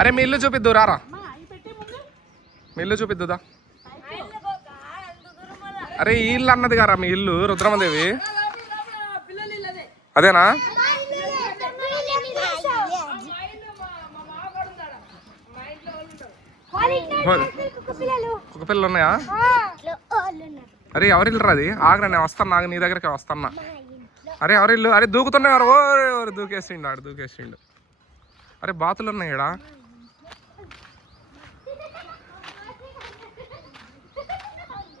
అరే మీ ఇల్లు చూపిద్దు రారా, మీ ఇల్లు చూపిద్దుదా. అరే ఈ ఇల్లు అన్నది గారా మీ ఇల్లు రుద్రమదేవి, అదేనా? కుక్క పిల్లలు ఉన్నాయా? అరే ఎవరిల్లు రాది? ఆగరా నేను వస్తాను, నాకు నీ దగ్గరికి వస్తానా. అరే ఎవరిల్లు? అరే దూకుతున్నాడు, ఓ దూకేసిండు, ఆడు దూకేసిండు. అరే బాతులు ఉన్నాయి ఈడ.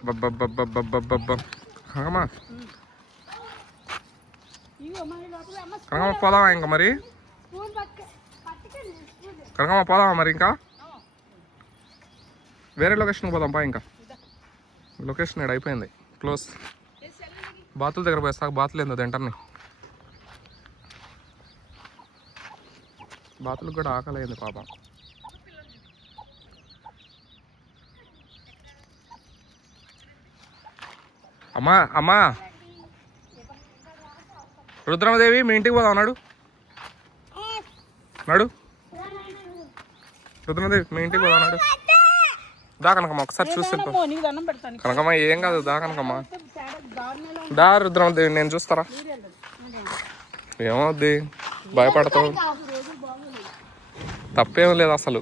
బబ్బబ్బబ్బబ్బబ్బబ్బ కనకమ్మ కనకమ్మ పోదామా ఇంకా మరి? కనకమ్మ పోదామా మరి ఇంకా? వేరే లొకేషన్కి పోదాం పా. ఇంకా లొకేషన్ ఇక్కడ అయిపోయింది, క్లోజ్. బాతుల దగ్గర పోయేస్తా, బాతులు ఏందో తింటాను. బాతులకు కూడా ఆకలి అయింది పాపం. అమ్మా అమ్మా రుద్రమదేవి మీ ఇంటికి పోదాం నాడు, నాడు రుద్రమదేవి మీ ఇంటికి పోదాం నాడు. దా కనకమ్మ ఒకసారి చూసి కనకమ్మ, ఏం కాదు దా కనకమ్మ, దా రుద్రమదేవి నేను చూస్తారా. ఏమవుద్ది, భయపడతావు, తప్పేం లేదు అసలు.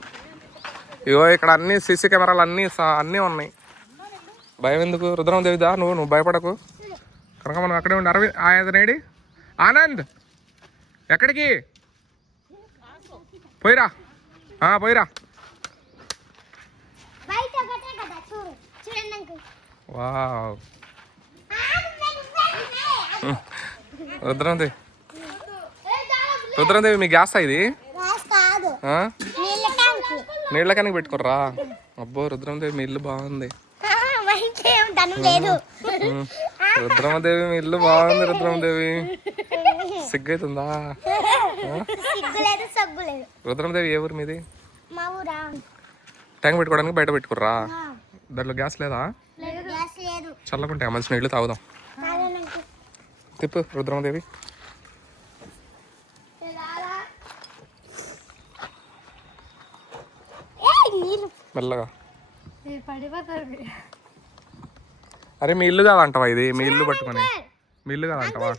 ఇగో ఇక్కడ అన్ని సీసీ కెమెరాలు అన్నీ ఉన్నాయి, భయం ఎందుకు? రుద్రమదేవి దా, నువ్వు భయపడకు. కనకమ్మ నువ్వు అక్కడే ఉండి. అరవింద్ ఆయనేడి, ఆనంద్ ఎక్కడికి? పోయిరా పోయిరా. వావ్ రుద్రమదేవి మీ గ్యాస్ ఇది? నీళ్ళ కనుక పెట్టుకోర్రా. అబ్బో రుద్రమదేవి మీ ఇల్లు బాగుంది. రుద్రమదేవి మీ ఇల్లు బాగుంది. రుద్రమదేవి సిగ్గైతుందా? రుద్రమదేవి ఏ ఊరు మీది? ట్యాంక్ పెట్టుకోవడానికి బయట పెట్టుకుర్రా? దాంట్లో గ్యాస్ లేదా? చల్లకుంటే మంచి నీళ్ళు తాగుదాం. తిప్పు రుద్రమదేవి. మెల్లగా. అరే మీ ఇల్లు కాదంటావా ఇది? మీ ఇల్లు పట్టుకొని మీ ఇల్లు కాదంటావా?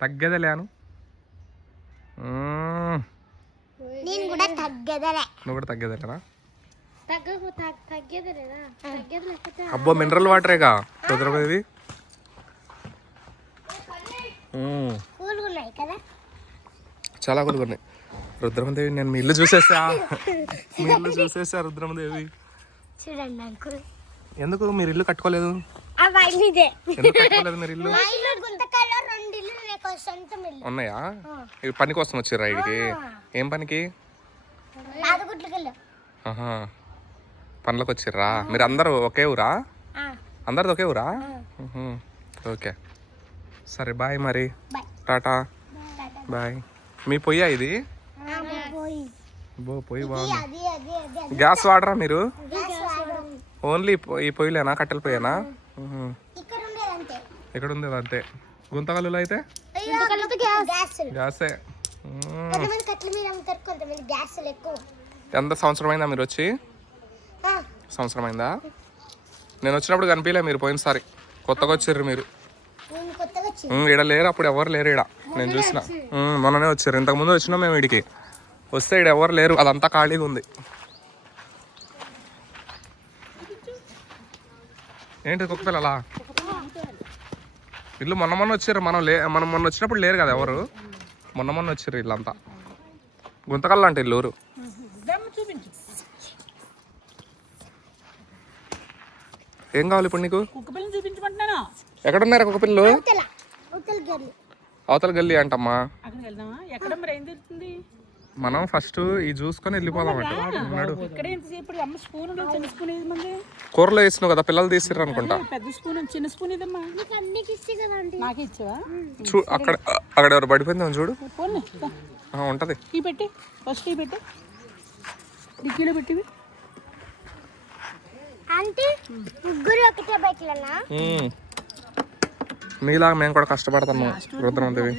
తగ్గేదే లేను. నువ్వు కూడా తగ్గేదేనా? అబ్బో మినరల్ వాటరేగా రుద్రమదేవి. చాలా కూలుగున్నాయి రుద్రమదేవి. నేను మీ ఇల్లు చూసేసా, మీ ఇల్లు చూసేసా రుద్రమదేవి. ఎందుకు మీరు ఇల్లు కట్టుకోలేదు? ఎందుకు కట్టుకోలేదు మీరు ఇల్లు? ఉన్నాయా? ఇవి పని కోసం వచ్చారా ఇడికి? ఏం పనికి? పనులకు వచ్చిర్రా మీరు? అందరూ ఒకే ఊరా? అందరిది ఒకే ఊరా? ఓకే సరే బాయ్ మరి, టాటా బాయ్. మీ పొయ్యా ఇది? పొయ్యి బాగుంది. గ్యాస్ వాడరా మీరు? ఓన్లీ ఈ పొయ్యిలేనా? కట్టెల పొయ్యేనా? ఇక్కడ ఉండేది అంతే. గుంతకల్లులో అయితే గ్యాసే. ఎంత సంవత్సరం అయిందా మీరు వచ్చి? సంవత్సరం అయిందా? నేను వచ్చినప్పుడు కనిపించలే మీరు, పోయినసారి కొత్తగా వచ్చిర్రు మీరు. ఈడ లేరు అప్పుడు, ఎవరు లేరు ఈడ. నేను చూసిన మొన్ననే వచ్చారు. ఇంతకుముందు వచ్చినాం మేము వీడికి. వస్తే ఈడ ఎవరు లేరు, అదంతా ఖాళీగా ఉంది. ఏంటి కుక్క పిల్లలా? ఇల్లు మొన్న వచ్చారు. మనం మొన్న వచ్చినప్పుడు లేరు కదా ఎవరు. మొన్న వచ్చారు వీళ్ళంతా. గుంతకల్లు అంటే ఇల్లు ఊరు. ఏం కావాలి ఇప్పుడు నీకు? ఎక్కడున్నారా కుక్క పిల్లలు? అవతల గల్లీ అంటమ్మా. మనం ఫస్ట్ ఈ చూసుకొని వెళ్ళిపోదాం. కూరలో వేసినావు కదా, పిల్లలు తీసిర్రు అనుకుంటా. అక్కడ ఎవరు పడిపోయింది చూడు, ఉంటది. నీలాగా మేము కూడా కష్టపడతాము రుద్రమదేవి.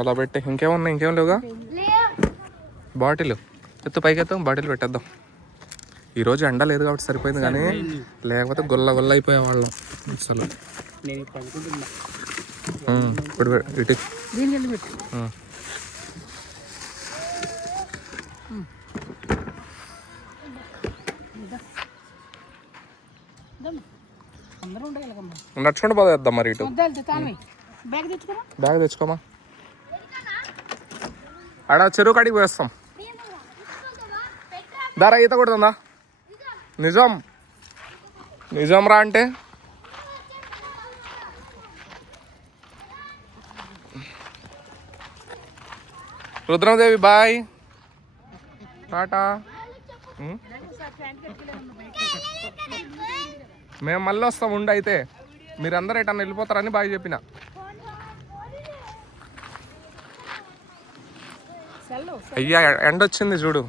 అలా పెట్టి ఇంకేమున్నాయి, ఇంకేం లేవుగా. బాటిల్ ఎత్తు పైకి ఎత్తు, బాటిల్ పెట్టేద్దాం. ఈరోజు ఎండ లేదు కాబట్టి సరిపోయింది, కానీ లేకపోతే గొల్ల గొల్ల అయిపోయేవాళ్ళం అసలు. ఇప్పుడు ఇటు నడుచుకుంటూ పోదేద్దాం మరి. ఇటు బ్యాగ్ తెచ్చుకోమా. ఆడ చెరువు కాడికి పోయేస్తాం. దారా ఈత కొడుతుందా? నిజం నిజం రా అంటే రుద్రమదేవి బాయ్ టాటా. మేము మళ్ళీ వస్తాం ఉండి. అయితే మీరందరూ ఎటన్నా వెళ్ళిపోతారని బాయ్ చెప్పిన. అయ్యా ఎండ వచ్చింది చూడు.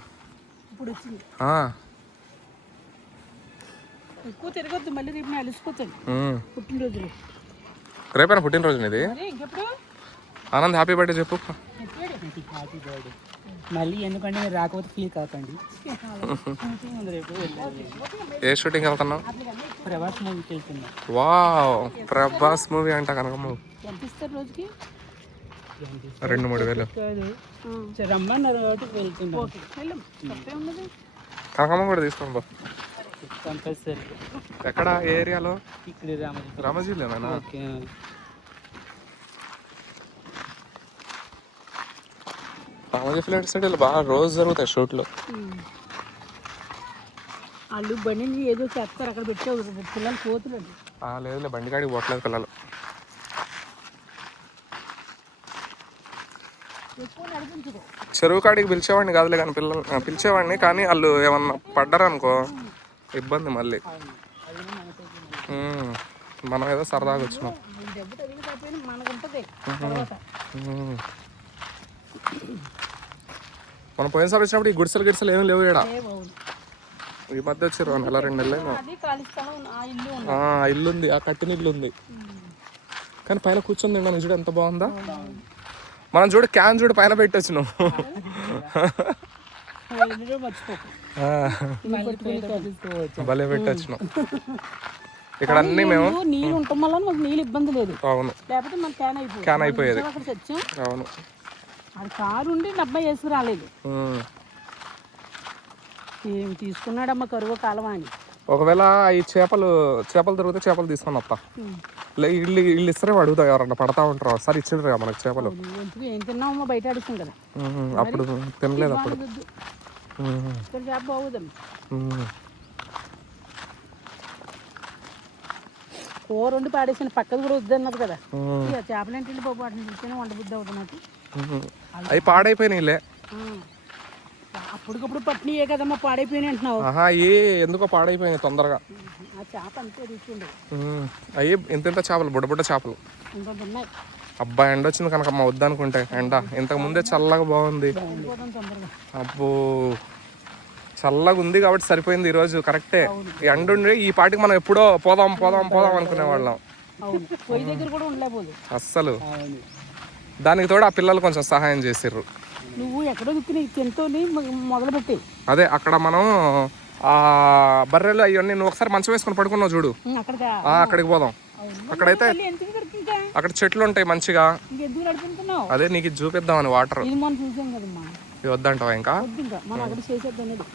రేపైనా పుట్టినరోజు ఇది. ఆనంద్ హ్యాపీ బర్త్డే చెప్పు. మళ్ళీ ఎందుకంటే మీరు రాకపోతే ఫీల్ కాకండి. ఏ షూటింగ్ వెళ్తున్నావు? ప్రభాస్ మూవీకి వెళ్తున్నా. వావ్, ప్రభాస్ మూవీ అంట. కనకమ్మ ఎంత ఇస్తారు రోజుకి? 2-3 వేలు. రమ్మన్నారు కాబట్టి వెళ్తున్నా. కనకమ్మ కూడా తీసుకోండి బా. కంపల్సరీ. ఎక్కడ, ఏ ఏరియాలో? ఇక్కడ రామజీలోనా? రామజీ ఫ్లాట్ సైడ్ బాగా రోజు జరుగుతాయి షూట్లు. వాళ్ళు బండి ఏదో చేస్తారు అక్కడ పెట్టావు, పిల్లలు పోతున్నారు. లేదులే, బండి కాడికి పోవట్లేదు పిల్లలు. చెరువు కాడికి పిలిచేవాడిని కాదులే కానీ పిల్లలు పిలిచేవాడిని, కానీ వాళ్ళు ఏమన్నా పడ్డారనుకో ఇబ్బంది మళ్ళీ. మనం ఏదో సరదాగా వచ్చినాం. మనం పోయినసారి వచ్చినప్పుడు ఈ గుడిసెలు ఏమి లేవు ఇక్కడ. ఈ మధ్య వచ్చారు 1-2 నెలలు. ఆ ఇల్లు ఉంది, ఆ కట్టిన ఇల్లు ఉంది, కానీ పైన కూర్చొని తిన్నాను చూడు ఎంత బాగుందా. మనం చూడు క్యాన్ చూడు పైన పెట్టొచ్చు నువ్వు. భలే పెట్టొచ్చు ఇక్కడ అన్ని. మేము నీళ్ళు ఉండటం వల్ల మాకు నీళ్ళు ఇబ్బంది లేదు. అవును, లేకపోతే మన క్యాన్ అయిపోయేది. అవును, అది కారు ఉండి డబ్బా వేసుకు రాలేదు. ఏం తీసుకున్నాడమ్మా కరువు కాలం అని. ఒకవేళ ఈ చేపలు దొరికితే చేపలు తీసుకొని వస్తా. ఇల్లు ఇస్తారే అడుగుతా, ఎవరన్నా పడతా ఉంటారు. ఒకసారి ఇచ్చిండ్రు మనకి చేపలు. ఏం తిన్నామమ్మా, బయట అడుగుతాం కదా. అప్పుడు తినలేదు. అప్పుడు చేప బాగుందమ్మా. కూర వండి పాడేసిన పక్కది కూడా వద్దన్నది కదా. చేపలేంటి బాబు, వాటిని చూస్తేనే వంట బుద్ధి అవుతుంది నాకు. అవి పాడైపోయినాయిలే. అప్పటికప్పుడు పట్టినయే కదమ్మా, పాడైపోయినాయి అంటున్నావు. ఎందుకో పాడైపోయినాయి తొందరగా. ఆ చేప అంతే రుచి. అయ్యి ఇంత చేపలు, బుడ్డ చేపలు. అబ్బా ఎండ వచ్చింది కనకమ్మ, వద్దనుకుంటే ఎండ. ఇంతకు ముందే చల్లగా బాగుంది. అబ్బో చల్లగా ఉంది కాబట్టి సరిపోయింది ఈరోజు. కరెక్టే, ఎండ ఉండి ఈ పాటికి మనం ఎప్పుడో పోదాం అనుకునే వాళ్ళం అస్సలు. దానికి తోడు ఆ పిల్లలు కొంచెం సహాయం చేసిర్రు. నువ్వు ఎక్కడో మొదలు పెట్టి అదే అక్కడ మనం ఆ బర్రెలు అవన్నీ నువ్వు ఒకసారి మంచం వేసుకొని పడుకున్నావు చూడు, అక్కడికి పోదాం. అక్కడైతే అక్కడ చెట్లు ఉంటాయి మంచిగా. అదే నీకు చూపిద్దామని వాటర్. ఇది వద్దంటావా? ఇంకా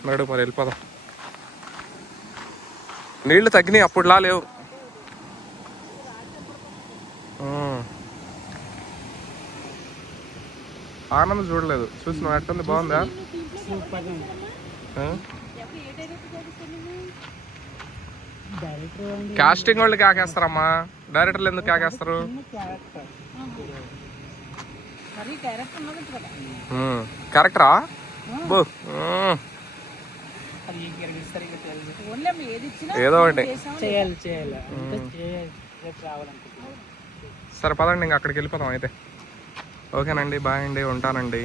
నడు మరి వెళ్ళిపోదాం. నీళ్లు తగ్గినాయి, అప్పుడులా లేవు. ఆనందం చూడలేదు, చూసినావు ఎట్టుంది, బాగుందా? కాస్టింగ్ వాళ్ళు కాకేస్తారమ్మా, డైరెక్టర్లు ఎందుకు కాకేస్తారు? క్యారెక్టరా? ఏదో ఒకటి సరే పదండి, ఇంకా అక్కడికి వెళ్ళిపోతాం అయితే. ఓకేనండి, బాయ్ అండి, ఉంటానండి.